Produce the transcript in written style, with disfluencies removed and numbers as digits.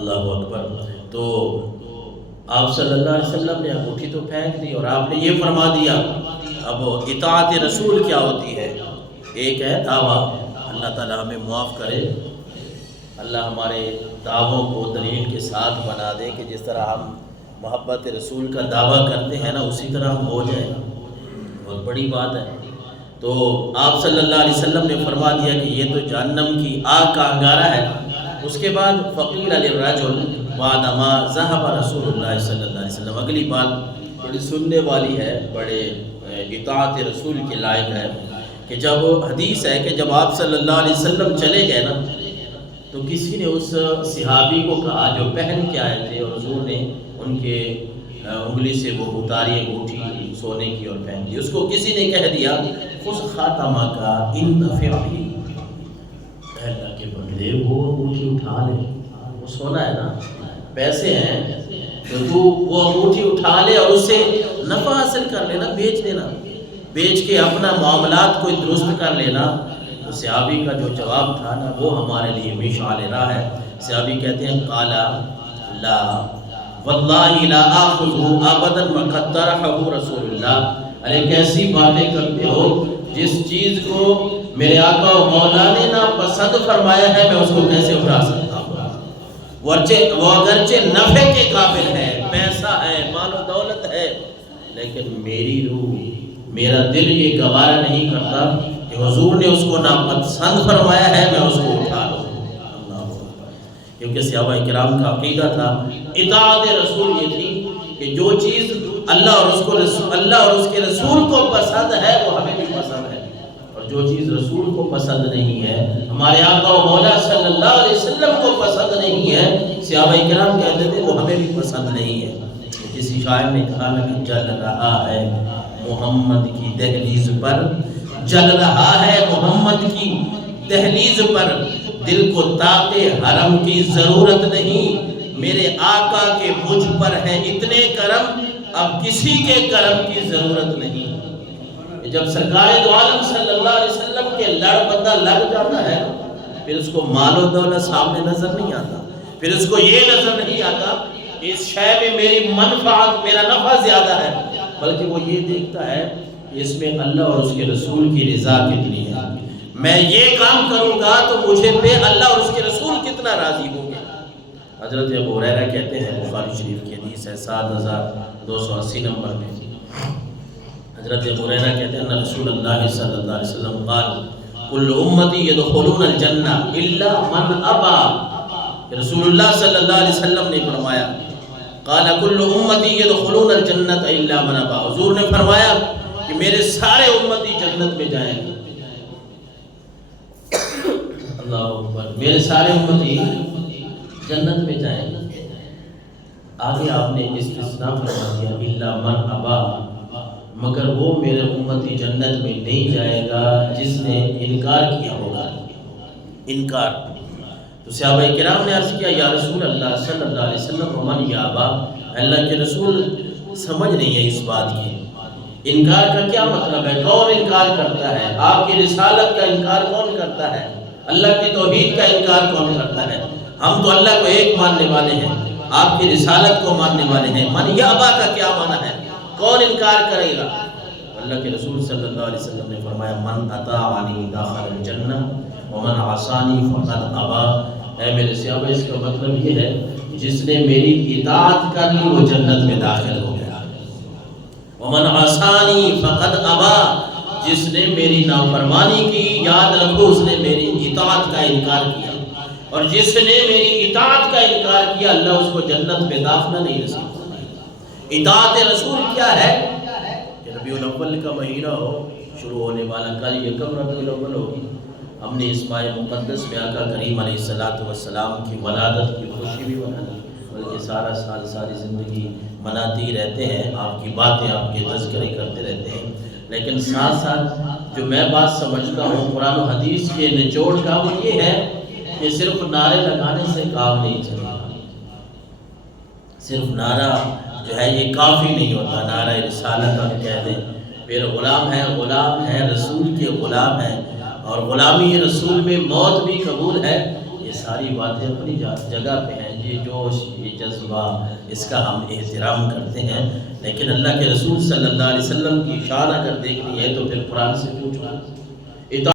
اللہ اکبر۔ تو آپ صلی اللہ علیہ وسلم نے انگوٹھی تو پھینک دی اور آپ نے یہ فرما دیا۔ اب اطاعت رسول کیا ہوتی ہے؟ ایک ہے دعویٰ، اللہ تعالیٰ ہمیں معاف کرے، اللہ ہمارے دعووں کو دلیل کے ساتھ بنا دے کہ جس طرح ہم محبت رسول کا دعویٰ کرتے ہیں نا اسی طرح ہم ہو جائیں، بہت بڑی بات ہے۔ تو آپ صلی اللہ علیہ وسلم نے فرما دیا کہ یہ تو جہنم کی آگ کا انگارہ ہے۔ اس کے بعد فقیل للرجل بعد ما ذهب رسول اللہ صلی اللہ علیہ وسلم، اگلی بات بڑی سننے والی ہے، بڑے اطاعت رسول کے لائق ہے کہ جب حدیث ہے کہ جب آپ صلی اللہ علیہ وسلم چلے گئے نا تو کسی نے اس صحابی کو کہا جو پہن کے آئے تھے اور حضور نے ان کے انگلی سے وہ اتاری انگوٹھی سونے کی اور پہن دی، اس کو کسی نے کہہ دیا خذ خاتمہ کا انتفع بھی، اللہ کے بندے وہ انگوٹھی اٹھا لے، وہ سونا ہے نا، پیسے ہیں تو وہ انگوٹھی اٹھا لے اور اس سے نفع حاصل کر لینا، بیچ دینا، بیچ کے اپنا معاملات کو درست کر لینا۔ تو صحابی کا جو جواب تھا نا وہ ہمارے لیے مشعل راہ ہے۔ صحابی کہتے ہیں قال لا واللہ لا آخذہ ابدا وقد طرحہ رسول اللہ، ارے کیسی باتیں کرتے ہو، جس چیز کو میرے آقا و مولا نے ناپسند فرمایا ہے میں اس کو کیسے اٹھا سکتا ہوں؟ وہ اگرچہ نفع کے قابل ہے، پیسہ ہے، مال و دولت ہے، لیکن میری روح، میرا دل یہ گوارا نہیں کرتا کہ حضور نے اس کو ناپسند فرمایا ہے میں اس کو اٹھا لوں۔ کیونکہ صحابہ کرام کا عقیدہ تھا، اطاعت رسول یہ تھی کہ جو چیز اللہ اور اس کے رسول کو پسند ہے وہ ہمیں بھی پسند ہے، اور جو چیز رسول کو پسند نہیں ہے، ہمارے آقا و مولا صلی اللہ علیہ وسلم کو پسند نہیں ہے، صحابہ کرام کہتے تھے وہ ہمیں بھی پسند نہیں ہے۔ کسی شاعر نے کہا کہ جل رہا ہے محمد کی دہلیز پر، جل رہا ہے محمد کی دہلیز پر، دل کو طاقے حرم کی ضرورت نہیں، میرے آقا کے مجھ پر ہے اتنے کرم، اب کسی کے کرم کی ضرورت نہیں۔ جب سرکار دو عالم صلی اللہ علیہ وسلم کے لڑ بندہ لگ جاتا ہے پھر اس کو مال و دولت سامنے نظر نہیں آتا، پھر اس کو یہ نظر نہیں آتا کہ اس شے میں میری منفعت، میرا نفع زیادہ ہے، بلکہ وہ یہ دیکھتا ہے کہ اس میں اللہ اور اس کے رسول کی رضا کتنی ہے، میں یہ کام کروں گا تو مجھے پہ اللہ اور اس کے رسول کتنا راضی ہوں گے۔ حضرت ابو ہریرہ کہتے ہیں، بخاری شریف کی حدیث ہے 7280 نمبر میں، حضرت ابو ہریرہ کہتے ہیں ان رسول اللہ صلی اللہ علیہ وسلم قال کل امتی یدخلون الجنہ الا من ابا، رسول اللہ صلی اللہ علیہ وسلم نے فرمایا قال کل امتی یدخلون الجنہ الا من ابا، حضور نے فرمایا کہ میرے سارے امتی جنت میں جائیں گے، اللہ اکبر، میرے سارے امتی جنت میں جائیں گے۔ آگے آپ نے استثناء فرما دیا الا من ابا، مگر وہ میرے امتی جنت میں نہیں جائے گا جس نے انکار کیا ہوگا، انکار۔ تو صحابہ کرام نے عرض کیا یا رسول اللہ صلی اللہ علیہ وسلم ومن یابا، اللہ کے رسول سمجھ نہیں ہے اس بات کی، انکار کا کیا مطلب ہے، کون انکار کرتا ہے، آپ کی رسالت کا انکار کون کرتا ہے، اللہ کی توحید کا انکار کون کرتا ہے؟ ہم تو اللہ کو ایک ماننے والے ہیں، آپ کی رسالت کو ماننے والے ہیں، من یابا کا کیا معنی ہے، کون انکار کرے گا؟ اللہ کے رسول صلی اللہ علیہ وسلم نے فرمایا من اطاعنی دخل الجنہ ومن عصانی فقد ابا، اے میرے صحابہ اس کا مطلب یہ ہے جس نے میری اطاعت کر لی وہ جنت میں داخل ہو گیا، ومن عصانی فقد ابا، جس نے میری نافرمانی کی یاد رکھو اس نے میری اطاعت کا انکار کیا، اور جس نے میری اطاعت کا انکار کیا اللہ اس کو جنت میں داخلہ نہیں نصیب کرے۔ اطاعت رسول کیا ہے کہ ربیع الاول کا مہینہ ہو، شروع ہونے والا کل یکم ربیع الاول ہوگی، ہم نے اس ماہ مقدس میں آقا کریم علیہ السلام کی ولادت کی خوشی بھی منائی، بلکہ سارا سال ساری زندگی مناتی رہتے ہیں، آپ کی باتیں آپ کے تذکرے کرتے رہتے ہیں، لیکن ساتھ ساتھ جو میں بات سمجھتا ہوں قرآن و حدیث کے نچوڑ کا وہ یہ ہے کہ صرف نعرے لگانے سے کام نہیں چلے، صرف نعرہ جو ہے یہ کافی نہیں ہوتا، نعرہ رسالت ہم کہہ دیں، پھر غلام ہے رسول کے غلام ہے، اور غلامی رسول میں موت بھی قبول ہے، یہ ساری باتیں اپنی جگہ پہ ہیں، یہ جوش، یہ جذبہ، اس کا ہم احترام کرتے ہیں، لیکن اللہ کے رسول صلی اللہ علیہ وسلم کی شان اگر دیکھنی ہے تو پھر قرآن سے پوچھو۔